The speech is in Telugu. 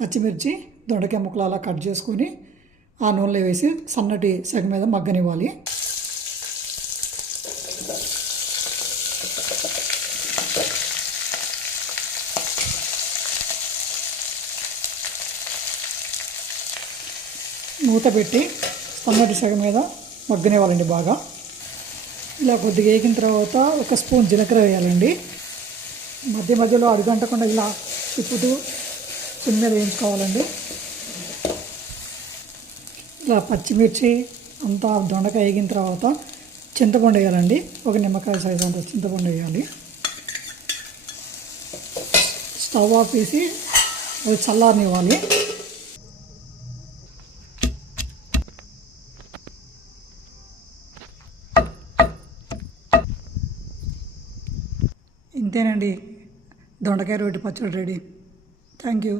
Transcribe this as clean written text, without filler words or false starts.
పచ్చిమిర్చి దొండకాయ ముక్కలు అలా కట్ చేసుకొని ఆ నూనెలో వేసి సన్నటి సెగ మీద మగ్గనివ్వాలి. మూత పెట్టి సన్నటి సెగ మీద మగ్గనివ్వాలండి బాగా. ఇలా కొద్దిగా వేగిన తర్వాత 1 స్పూన్ జీలకర్ర వేయాలండి. మధ్య మధ్యలో అడుగంటకుండా ఇలా తిప్పుతూ చిన్న మీద వేయించుకోవాలండి. ఇలా పచ్చిమిర్చి అంతా దొండకాయ వేగిన తర్వాత చింతపండు వేయాలండి. 1 నిమ్మకాయ సైజు అంత చింతపండు వేయాలి. స్టవ్ ఆఫ్ చేసి అది చల్లారనివ్వాలి. ఇంతేనండి, దొండకాయ రోటి పచ్చడి రెడీ. Thank you.